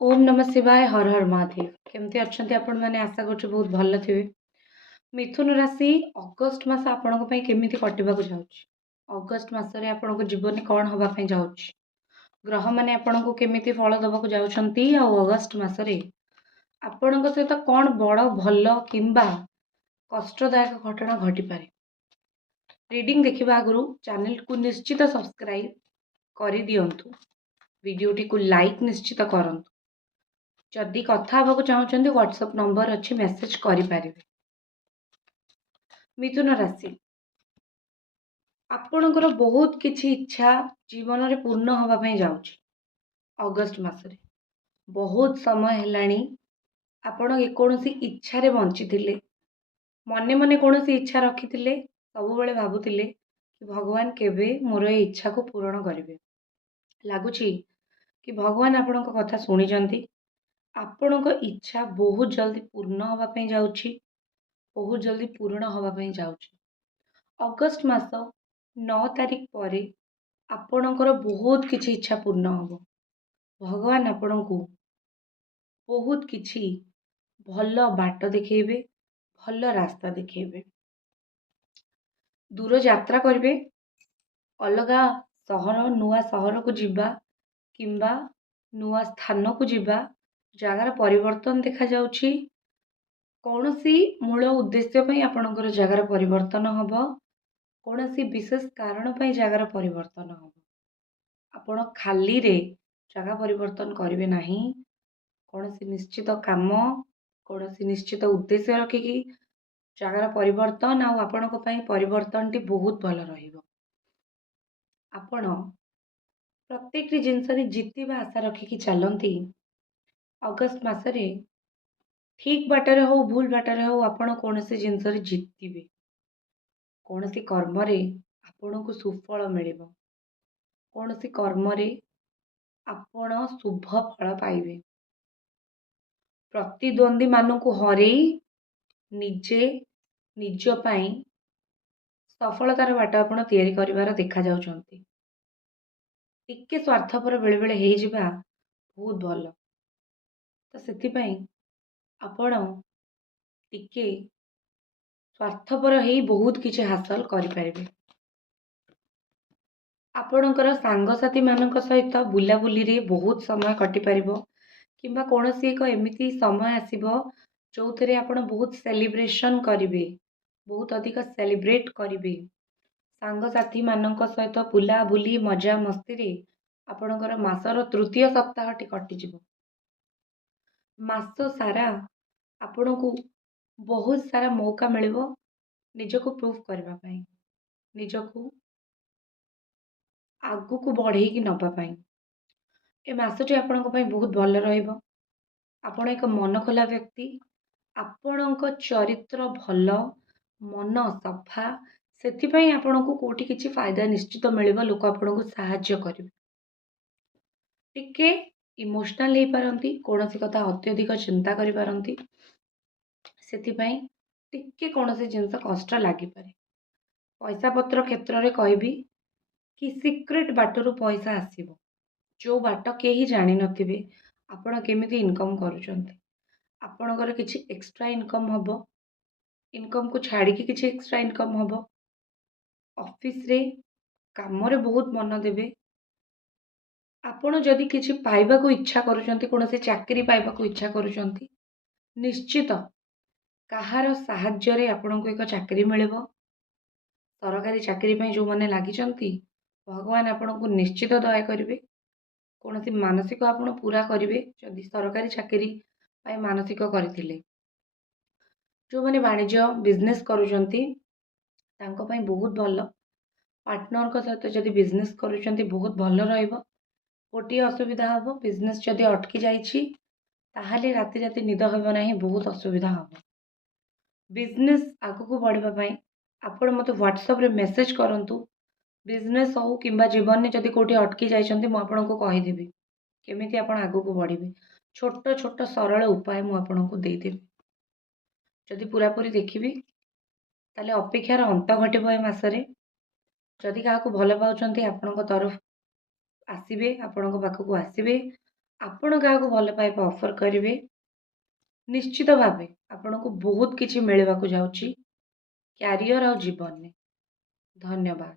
ओम नमः शिवाय हर हर महादेव केमती अच्छा आपण मैंने आशा कर बहुत भल थे। मिथुन राशि अगस्ट मास आपण केमी कटवाक जाऊँच अगस्ट मसरे आपण जीवन कौन हाँपाई जाऊँच ग्रह मैंने आपण को केमी फल दबाक जाऊँच अगस्ट मसरे आपण सहित कौन बड़ भल कि कष्टदायक घटना घटी पारे रीडिंग देखा आगु चैनल को निश्चित सब्सक्राइब कर दिंतु वीडियोटी को लाइक निश्चित करूँ जदि कथा हाँक चाहते व्हाट्सएप नंबर अच्छी मेसेज करें। मिथुन राशि आपणकर बहुत किछि इच्छा जीवन में पूर्ण हाँपाई जाऊँच अगस्ट मसरे बहुत समय है आपण कौन इच्छा रे बंची मने मने कौन इच्छा रखी सब बेले भावुले कि भगवान केवे मोर ये इच्छा को पूरण करेंगे लगुच कि भगवान आपण कथा शुणी आपण इच्छा बहुत जल्दी पूर्ण हाँपाई जाऊँची बहुत जल्दी पूर्ण हाँपाई जाऊँची अगस्ट मास 9 तारीख पर आपणकर बहुत किछि इच्छा पूर्ण हम भगवान आपण को बहुत किछि भल बाट देखेबे भल रास्ता देखेबे दूर यात्रा करेंगे अलग सहर नुआ सहर को जीवा किंबा नुआ स्थान को जीवा जगार परिवर्तन देखा जाउछि कौन सी मूल उद्देश्य आपणकर जगार परिवर्तन हम कौन सी विशेष कारण जगार परिवर्तन हम आपण खाली रे जगह परिवर्तन करेंगे नहीं कौन सी निश्चित काम कौन सी निश्चित उद्देश्य रखिकी जगार परिवर्तन आपण परिवर्तन टी बहुत भल रहिबो आपण प्रत्येक जिनस जीतवा आशा रखिकी चलती अगस्ट मसरे ठीक बाटर हो भूल बाटर हो आपण कौन सी जिनस जीतबे कौन सी कर्म आपण को सुफल मिल कौन सी कर्म आपण शुभ फल पाइबे प्रतिद्वंदी मान को हर निजे निज पाई सफलतार बाट आपण तैयारी करिवार देखा जाउछंती टिके स्वार्थपर बेले बेले हे जिबा बहुत भल तो सेति पई आपण टिके स्वार्थपर हे बहुत किछि हासिल करि परिबे आपणकर सांगसाथी मानक सहित बुलाबुली रे बहुत समय कटि पारिबो किंबा कौनसी एक एमिति समय आसीबो जो थे आपण बहुत सेलिब्रेशन करेंगे बहुत अधिक सेलिब्रेट करेंगे सांगसाथी मानक सहित बुलाबुली मजा मस्ती रे आपणकर मासर तृतीय सप्ताहटी कटिजिवो मास सारा आपण को बहुत सारा मौका मिलिबो निजको प्रूफ करबा पई निजको आगु को बढ़ेकी नबापाई ए मासटी आपण बहुत भल रहिबो आपण एक मन खोला व्यक्ति आपणक चरित्र भल मन सफा से आपण को कोठी किछि फायदा निश्चित मिलिबो लोक आपण को सहाय्य करिवे टिके इमोशनल हे पारंती कोनोसी कथा अत्यधिक चिंता करि पारंती सेथिपाई टिके कोनोसी जिंस कष्ट लागि पारे पैसा पत्र क्षेत्र रे कहबी कि सिक्रेट बाटरू पैसा आसीबो जो बाट केही जानि नथिबे आपण केमिति इनकम करूचंती आपणकर किछि एक्स्ट्रा इनकम हबो इनकम को छाड़ी कि किछि एक्स्ट्रा इनकम हबो ऑफिस रे काम रे बहुत मन देबे आपण जदि किछि पाइबा को इच्छा करूचंती कोनोसी चाकरी पाइबा को इच्छा करूचंती निश्चित कहार साहाय्य रे आपण को एक चाकरी मिलिबो सरकारी चाकरी पई जो माने लागिचंती भगवान आपण को निश्चित दया करिवे कौन सी मानसिक आपण पूरा करेंगे जदि सरकारी चाकरी पाई मानसिक करथिले जो माने वाणिज्य बिजनेस करूचंती तांको पई बहुत भल पार्टनर को सहित जदि बिजनेस करूचंती बहुत भल रहइबो गोटे असुविधा हबो बिजनेस जदि अटकी जाइछि ताहाले राति राति निद हेबो नाही बहुत असुविधा हबो बिजनेस आगु को बढ़िबा पई आपण मते व्हाट्सएप रे मेसेज करंतु बिजनेस हो किंबा जीवन में जदि कोठी अटकी जाइछंती मु आपनको कहि देबी केमिति आपण आगु को बढ़िबे छोट छोट सरल उपाय मु आपनको देई देबी जदि पूरा पूरी देखिबी ताले अपेक्षार अंत घटिबो ए मासरे जदि काहाकू भल पाउचंती आपनको तरफ आसीबे आपनको पाखकू आसीबे ଆପଣ କାହାକୁ ଭଲ ପାଇବା ଅଫର୍ କରିବେ, ନିଶ୍ଚିତ ଭାବେ ଆପଣଙ୍କୁ ବହୁତ କିଛି ମିଳିବାକୁ ଯାଉଛି କ୍ୟାରିୟର ଆଉ ଜୀବନରେ। ଧନ୍ୟବାଦ।